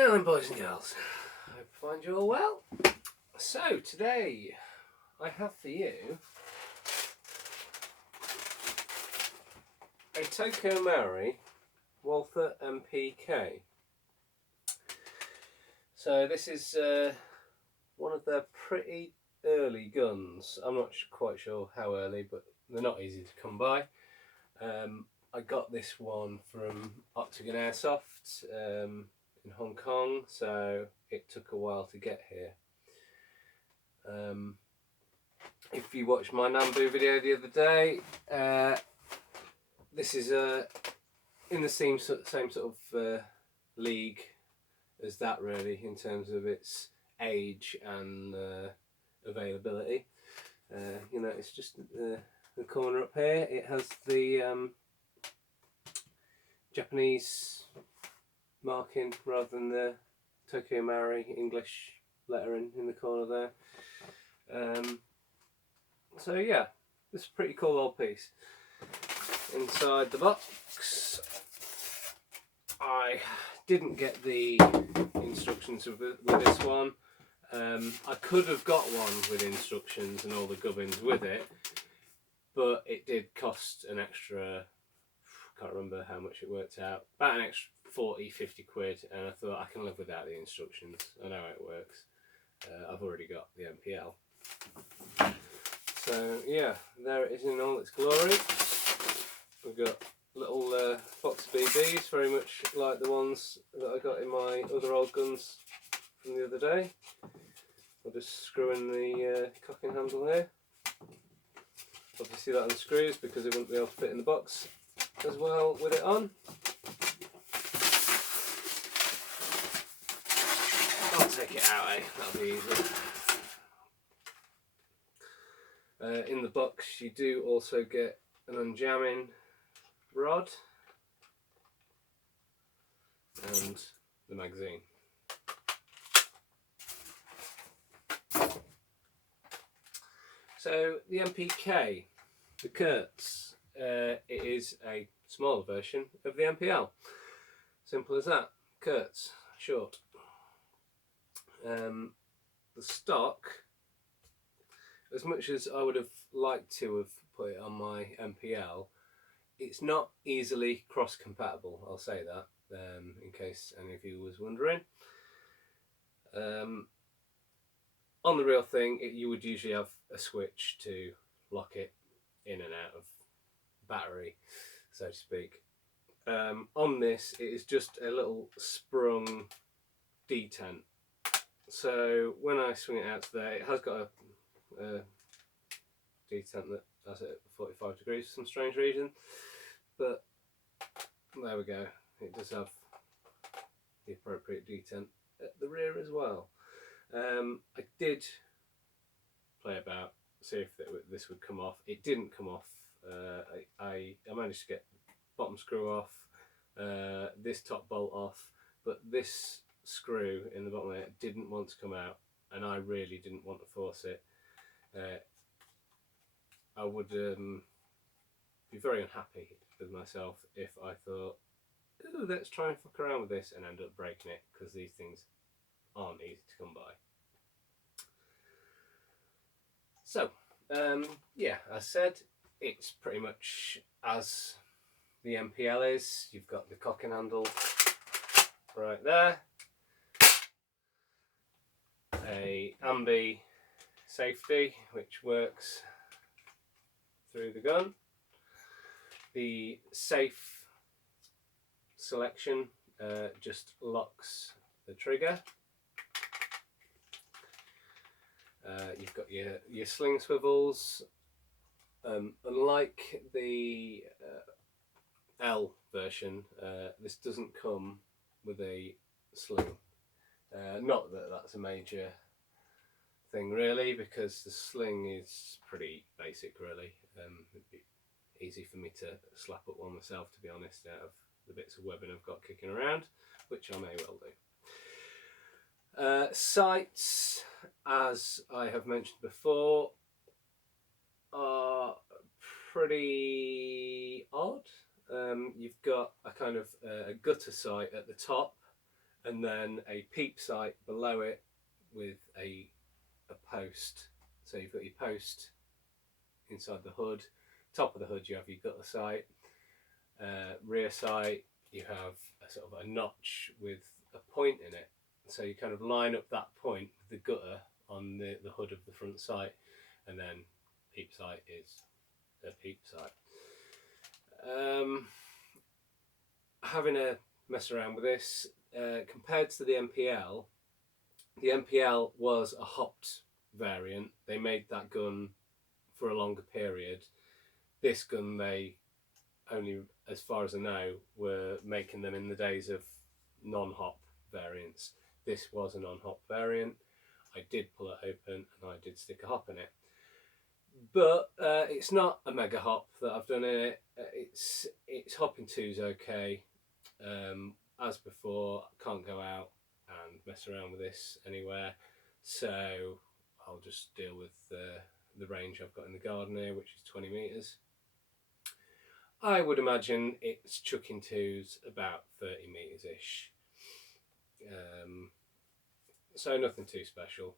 Now then, boys and girls, I hope you find you all well. So today I have for you a Tokyo Marui Walther MPK. So this is one of their pretty early guns. I'm not quite sure how early, but they're not easy to come by. I got this one from Octagon Airsoft in Hong Kong, so it took a while to get here. If you watched my Nambu video the other day, this is in the same sort of league as that, really, in terms of its age and availability. You know, it's just the corner up here. It has the Japanese marking rather than the Tokyo Marui English lettering in the corner there. So yeah, this is a pretty cool old piece. Inside the box, I didn't get the instructions with this one. I could have got one with instructions and all the gubbins with it, but it did cost an extra, I can't remember how much it worked out, about an extra 40-50 quid, and I thought I can live without the instructions. I know how it works. I've already got the MPL. So yeah, there it is in all its glory. We've got little box of BBs, very much like the ones that I got in my other old guns from the other day. I'll just screw in the cocking handle here. Obviously that unscrews because it wouldn't be able to fit in the box as well with it on. I'll take it out, that'll be easy. In the box you do also get an unjamming rod and the magazine. So the MPK, the Kurtz, it is a smaller version of the MPL. Simple as that. Kurtz, short. The stock, as much as I would have liked to have put it on my MPL, it's not easily cross-compatible, I'll say that, in case any of you was wondering. On the real thing, you would usually have a switch to lock it in and out of battery, so to speak. On this, it is just a little sprung detent. So when I swing it out today, it has got a detent that has it at 45 degrees for some strange reason, but there we go. It does have the appropriate detent at the rear as well. I did play about, see if this would come off. It didn't come off. I managed to get the bottom screw off, this top bolt off, but this screw in the bottom there didn't want to come out, and I really didn't want to force it. I would be very unhappy with myself if I thought, ooh, let's try and fuck around with this, and end up breaking it, because these things aren't easy to come by. So, yeah, as said, it's pretty much as the MPL is. You've got the cocking handle right there, a ambi safety which works through the gun, the safe selection just locks the trigger. You've got your sling swivels. Unlike the L version, this doesn't come with a sling. Not that that's a major thing really, because the sling is pretty basic really. It'd be easy for me to slap up one myself, to be honest, out of the bits of webbing I've got kicking around, which I may well do. Sights, as I have mentioned before, are pretty odd. You've got a kind of a gutter sight at the top, and then a peep sight below it with a post. So you've got your post inside the hood. Top of the hood you have your gutter sight. Rear sight you have a sort of a notch with a point in it. So you kind of line up that point with the gutter on the hood of the front sight, and then peep sight is a peep sight. Having a mess around with this, compared to the MPL was a hopped variant. They made that gun for a longer period. This gun, they only, as far as I know, were making them in the days of non-hop variants. This was a non-hop variant. I did pull it open and I did stick a hop in it. But it's not a mega hop that I've done in it. It's hopping two's okay. As before, I can't go out and mess around with this anywhere, so I'll just deal with the range I've got in the garden here, which is 20 metres. I would imagine it's chucking twos about 30 metres ish. So nothing too special.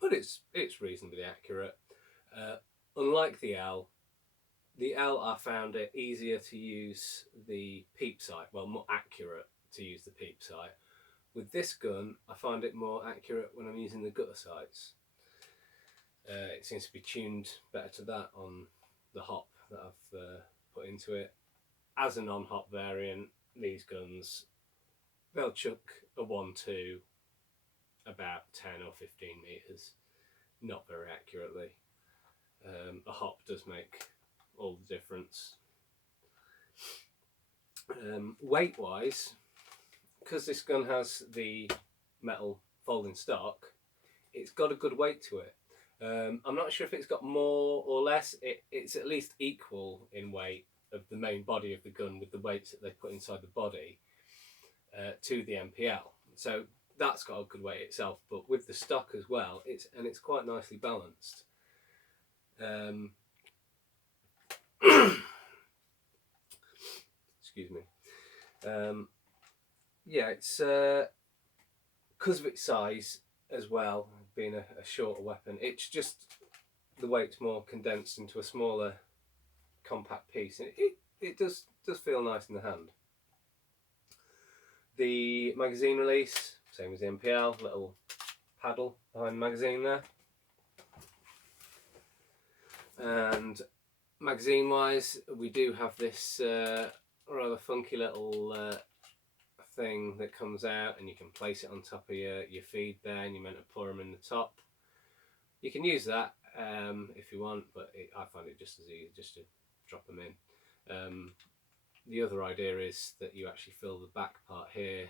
But it's reasonably accurate. Unlike the L I found it easier to use the peep sight, well, more accurate to use the peep sight. With this gun, I find it more accurate when I'm using the gutter sights. It seems to be tuned better to that on the hop that I've put into it. As a non-hop variant, these guns, they'll chuck a 1-2 about 10 or 15 metres, not very accurately. A hop does make all the difference. Weight wise, because this gun has the metal folding stock, it's got a good weight to it. I'm not sure if it's got more or less. It's at least equal in weight of the main body of the gun with the weights that they put inside the body to the MPL. So that's got a good weight itself, but with the stock as well, it's quite nicely balanced. Excuse me. Yeah, it's because of its size as well, being a shorter weapon, it's just the weight's more condensed into a smaller compact piece, and it does feel nice in the hand. The magazine release, same as the MPL, little paddle behind the magazine there. And magazine wise, we do have this rather funky little thing that comes out, and you can place it on top of your feed there, and you're meant to pour them in the top. You can use that if you want, but I find it just as easy just to drop them in. The other idea is that you actually fill the back part here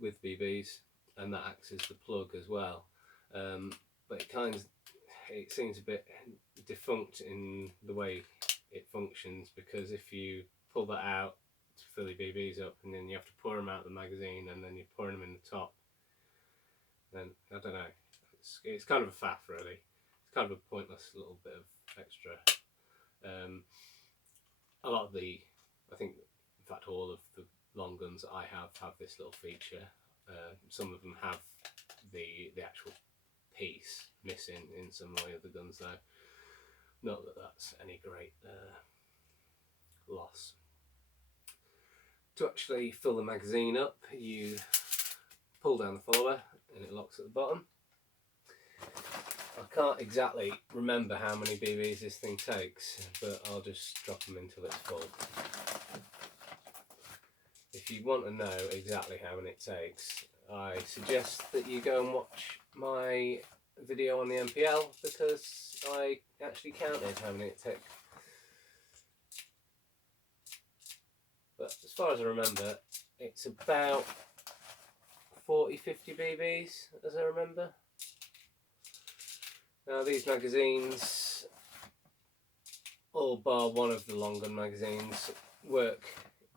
with BBs, and that acts as the plug as well. But it seems a bit defunct in the way it functions, because if you pull that out to fill your BBs up, and then you have to pour them out the magazine, and then you're pouring them in the top, then I don't know. It's kind of a faff, really. It's kind of a pointless little bit of extra. A lot of I think, in fact, all of the long guns that I have this little feature. Some of them have the actual piece missing in some of my other guns, though. Not that that's any great loss. To actually fill the magazine up, you pull down the follower and it locks at the bottom. I can't exactly remember how many BBs this thing takes, but I'll just drop them until it's full. If you want to know exactly how many it takes, I suggest that you go and watch my video on the MPL, because I actually counted how many it took. But as far as I remember, it's about 40-50 BBs, as I remember. Now these magazines, all bar one of the long gun magazines, work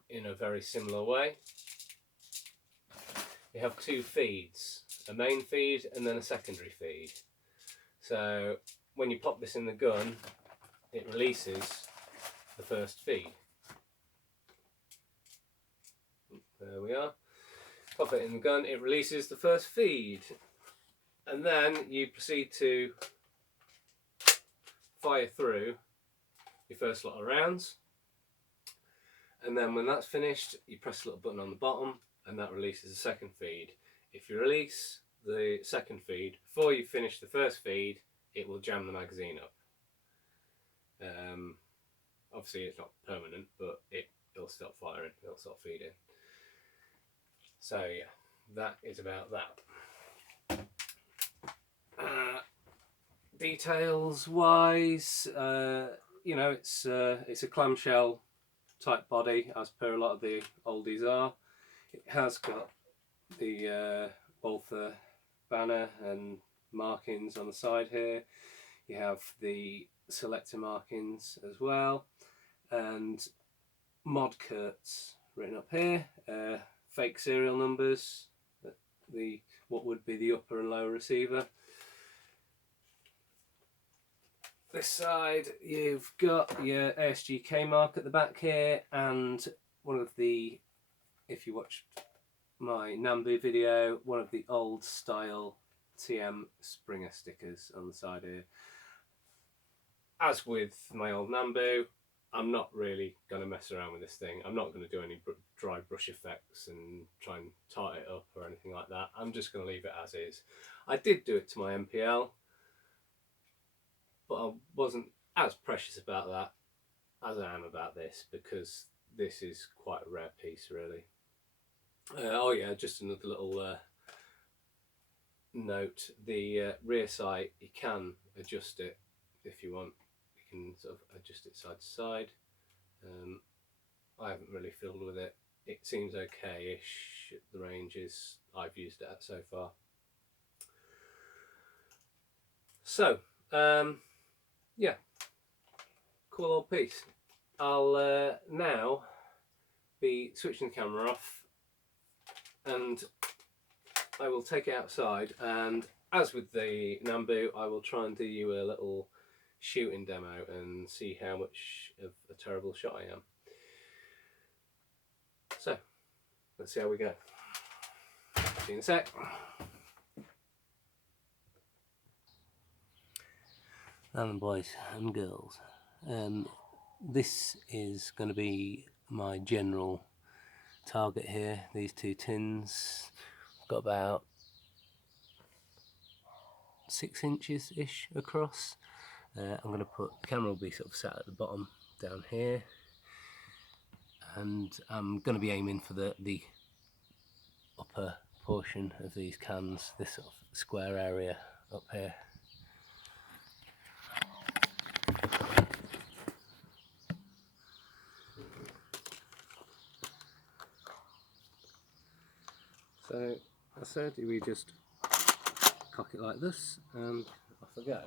in a very similar way. You have two feeds, a main feed and then a secondary feed. So when you pop this in the gun, it releases the first feed. pop it in the gun, it releases the first feed, and then you proceed to fire through your first lot of rounds, and then when that's finished you press a little button on the bottom and that releases the second feed. If you release the second feed before you finish the first feed, it will jam the magazine up. Obviously it's not permanent, but it'll stop firing, it'll stop feeding. So yeah, that is about that. Details wise, you know, it's a clamshell type body as per a lot of the oldies are. It has got the Walther banner and markings on the side here. You have the selector markings as well, and mod curts written up here, fake serial numbers, what would be the upper and lower receiver. This side you've got your ASGK mark at the back here, and one of the, if you watched my Nambu video, one of the old style TM Springer stickers on the side here. As with my old Nambu, I'm not really going to mess around with this thing. I'm not going to do any dry brush effects and try and tart it up or anything like that. I'm just going to leave it as is. I did do it to my MPL, but I wasn't as precious about that as I am about this, because this is quite a rare piece really. Oh yeah, just another little note, the rear sight, you can adjust it if you want. You can sort of adjust it side to side. I haven't really fiddled with it. It seems okay-ish at the ranges I've used it at so far. So, yeah, cool old piece. I'll now be switching the camera off and I will take it outside, and as with the Nambu, I will try and do you a little shooting demo and see how much of a terrible shot I am. So, let's see how we go. See you in a sec. And boys and girls, this is going to be my general target here. These two tins, got about 6 inches ish across. I'm going to put, the camera will be sort of sat at the bottom down here, and I'm going to be aiming for the upper portion of these cans, this sort of square area up here. So I said we just cock it like this and off I go.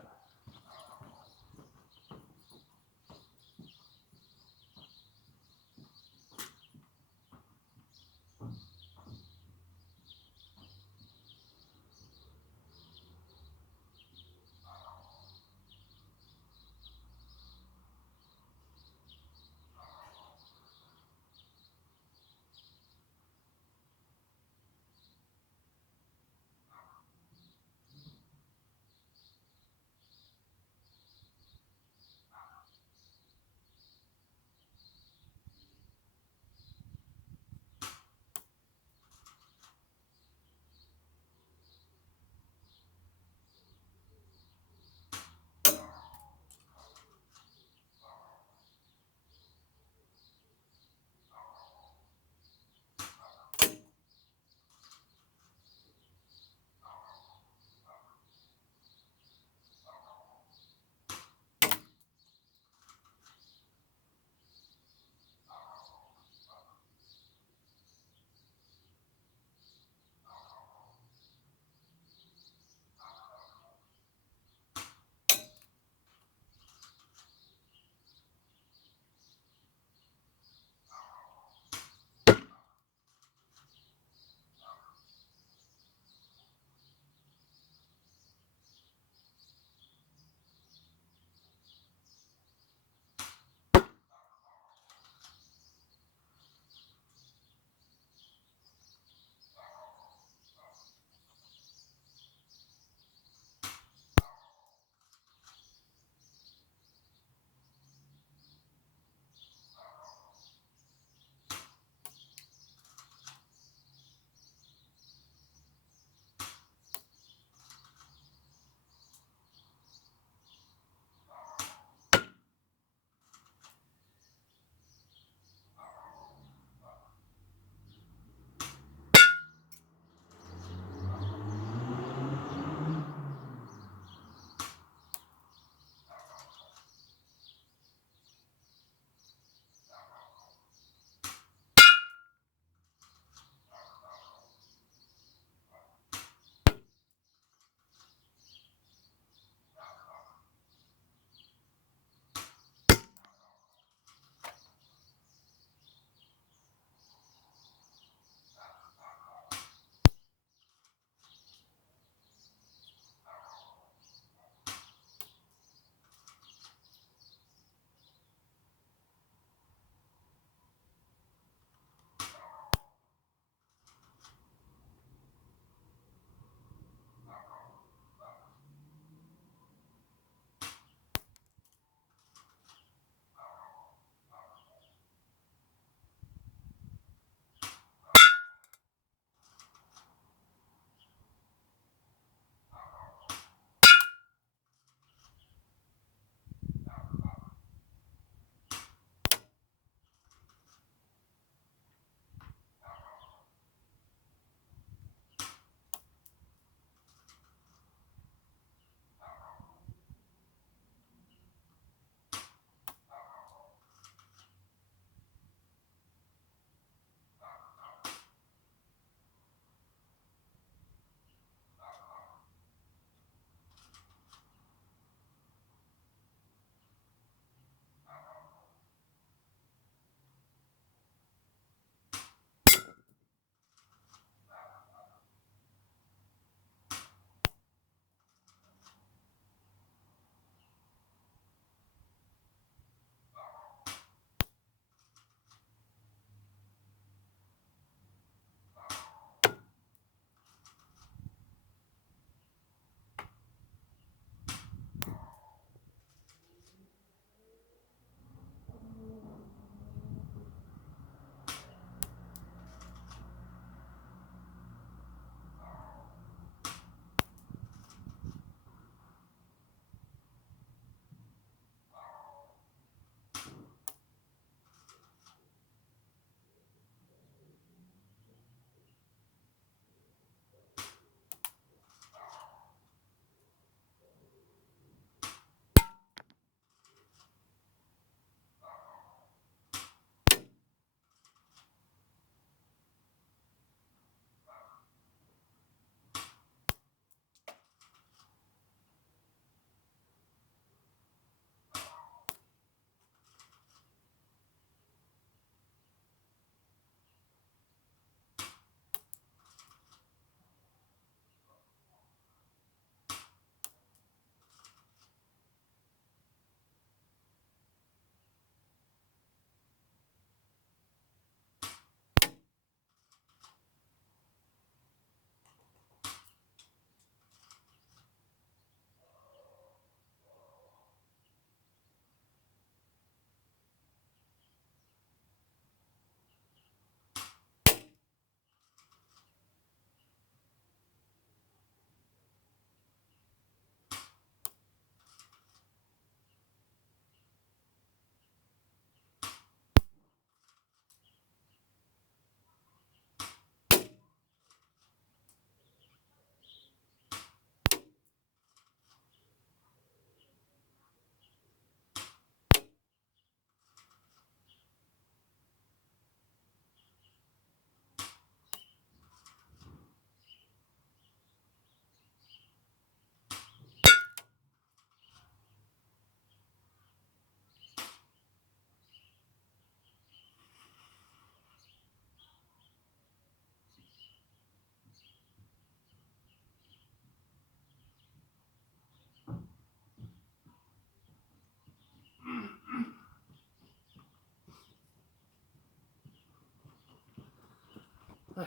Hey.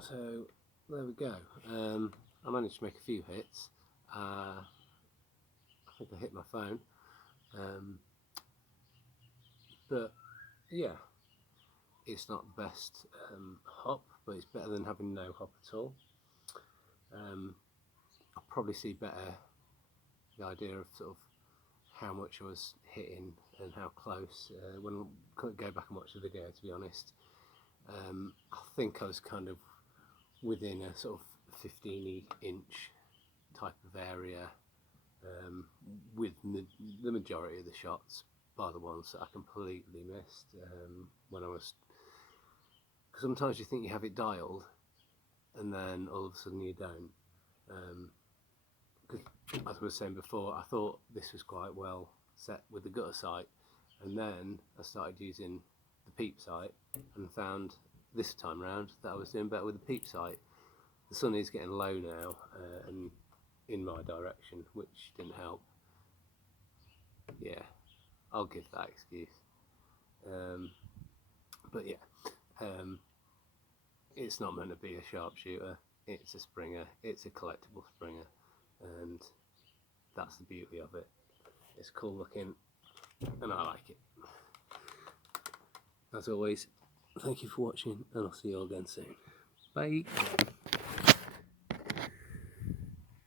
So there we go. I managed to make a few hits. I think I hit my phone. But yeah, it's not the best hop, but it's better than having no hop at all. I'll probably see better the idea of sort of how much I was hitting and how close when I couldn't go back and watch the video, to be honest. I think I was kind of within a sort of 15-inch type of area with the majority of the shots, by the ones that I completely missed when I was. Because sometimes you think you have it dialed, and then all of a sudden you don't. Because as I was saying before, I thought this was quite well set with the gutter sight, and then I started using the peep sight and found this time round that I was doing better with the peep sight. The sun is getting low now and in my direction, which didn't help. Yeah, I'll give that excuse. But yeah, it's not meant to be a sharpshooter. It's a Springer. It's a collectible Springer, and that's the beauty of it. It's cool looking, and I like it. As always, thank you for watching, and I'll see you all again soon. Bye.